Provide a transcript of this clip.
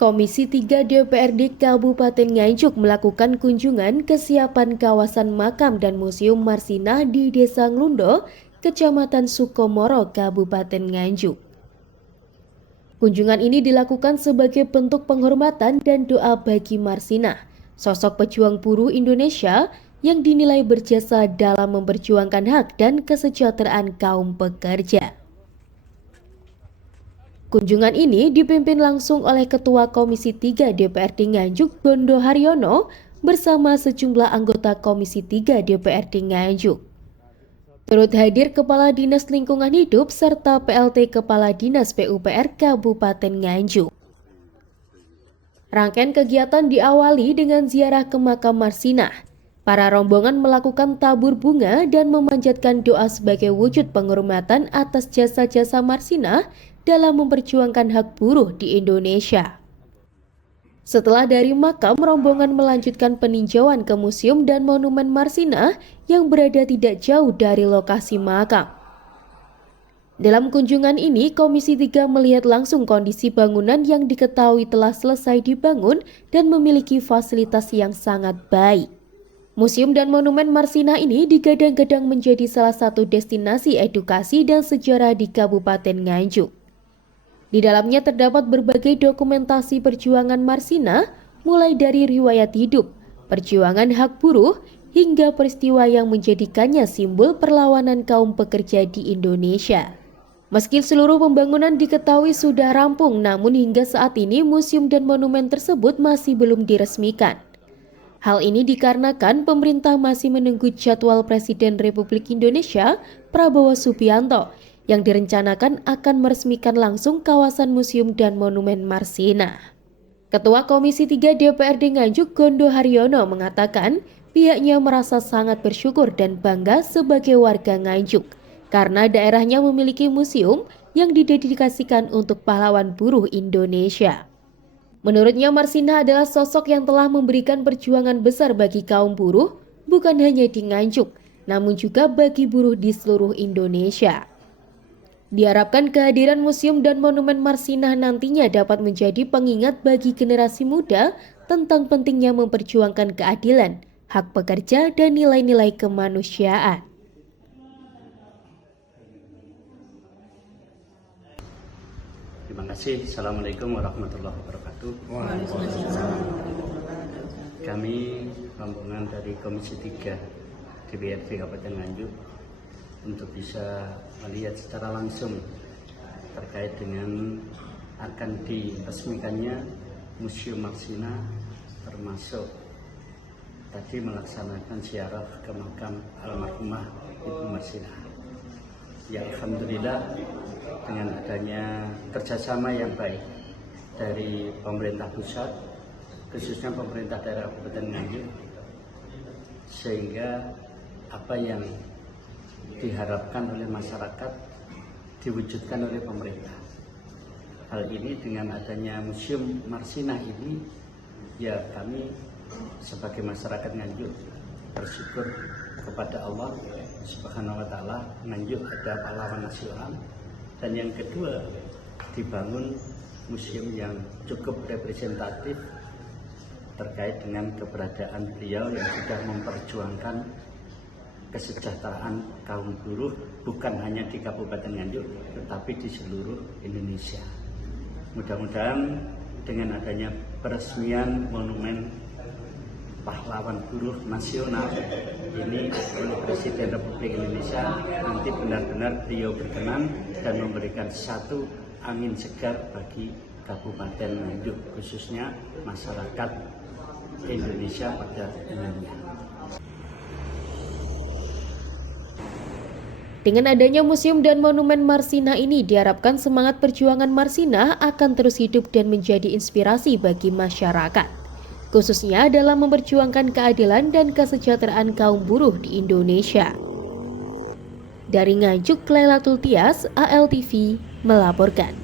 Komisi 3 DPRD Kabupaten Nganjuk melakukan kunjungan kesiapan kawasan makam dan Museum Marsinah di Desa Nglundo, Kecamatan Sukomoro, Kabupaten Nganjuk. Kunjungan ini dilakukan sebagai bentuk penghormatan dan doa bagi Marsinah, sosok pejuang buruh Indonesia yang dinilai berjasa dalam memperjuangkan hak dan kesejahteraan kaum pekerja. Kunjungan ini dipimpin langsung oleh Ketua Komisi 3 DPRD Nganjuk Gondo Haryono bersama sejumlah anggota Komisi 3 DPRD Nganjuk. Turut hadir Kepala Dinas Lingkungan Hidup serta PLT Kepala Dinas PUPR Kabupaten Nganjuk. Rangkaian kegiatan diawali dengan ziarah ke makam Marsinah. Para rombongan melakukan tabur bunga dan memanjatkan doa sebagai wujud penghormatan atas jasa-jasa Marsinah dalam memperjuangkan hak buruh di Indonesia. Setelah dari makam, rombongan melanjutkan peninjauan ke museum dan monumen Marsinah yang berada tidak jauh dari lokasi makam. Dalam kunjungan ini, Komisi 3 melihat langsung kondisi bangunan yang diketahui telah selesai dibangun dan memiliki fasilitas yang sangat baik. Museum dan monumen Marsinah ini digadang-gadang menjadi salah satu destinasi edukasi dan sejarah di Kabupaten Nganjuk. Di dalamnya terdapat berbagai dokumentasi perjuangan Marsinah, mulai dari riwayat hidup, perjuangan hak buruh, hingga peristiwa yang menjadikannya simbol perlawanan kaum pekerja di Indonesia. Meski seluruh pembangunan diketahui sudah rampung, namun hingga saat ini museum dan monumen tersebut masih belum diresmikan. Hal ini dikarenakan pemerintah masih menunggu jadwal Presiden Republik Indonesia, Prabowo Subianto, yang direncanakan akan meresmikan langsung kawasan museum dan monumen Marsinah. Ketua Komisi 3 DPRD Nganjuk Gondo Haryono mengatakan pihaknya merasa sangat bersyukur dan bangga sebagai warga Nganjuk karena daerahnya memiliki museum yang didedikasikan untuk pahlawan buruh Indonesia. Menurutnya Marsinah adalah sosok yang telah memberikan perjuangan besar bagi kaum buruh, bukan hanya di Nganjuk, namun juga bagi buruh di seluruh Indonesia. Diharapkan kehadiran museum dan monumen Marsinah nantinya dapat menjadi pengingat bagi generasi muda tentang pentingnya memperjuangkan keadilan, hak pekerja, dan nilai-nilai kemanusiaan. Terima kasih. Assalamualaikum warahmatullahi wabarakatuh. Kami rombongan dari Komisi 3 DPRD Kabupaten Nganjuk untuk bisa melihat secara langsung terkait dengan akan diresmikannya Museum Marsinah, termasuk tadi melaksanakan ziarah ke makam almarhumah Ibu Marsinah. Ya, alhamdulillah dengan adanya kerjasama yang baik dari pemerintah pusat, khususnya pemerintah daerah Kabupaten Nganjuk, sehingga apa yang diharapkan oleh masyarakat diwujudkan oleh pemerintah. Hal ini dengan adanya Museum Marsinah ini, ya kami sebagai masyarakat Nganjuk bersyukur kepada Allah Subhanahu wa Ta'ala. Nganjuk ada pahlawan nasional, dan yang kedua dibangun museum yang cukup representatif terkait dengan keberadaan beliau yang sudah memperjuangkan kesejahteraan kaum buruh bukan hanya di Kabupaten Nganjuk tetapi di seluruh Indonesia. Mudah-mudahan dengan adanya peresmian monumen pahlawan buruh nasional ini oleh Presiden Republik Indonesia, nanti benar-benar beliau berkenan dan memberikan satu angin segar bagi Kabupaten Nganjuk, khususnya masyarakat Indonesia pada umumnya. Dengan adanya museum dan monumen Marsinah ini diharapkan semangat perjuangan Marsinah akan terus hidup dan menjadi inspirasi bagi masyarakat, khususnya dalam memperjuangkan keadilan dan kesejahteraan kaum buruh di Indonesia. Dari Nganjuk, Lailatul Tias, ALTV melaporkan.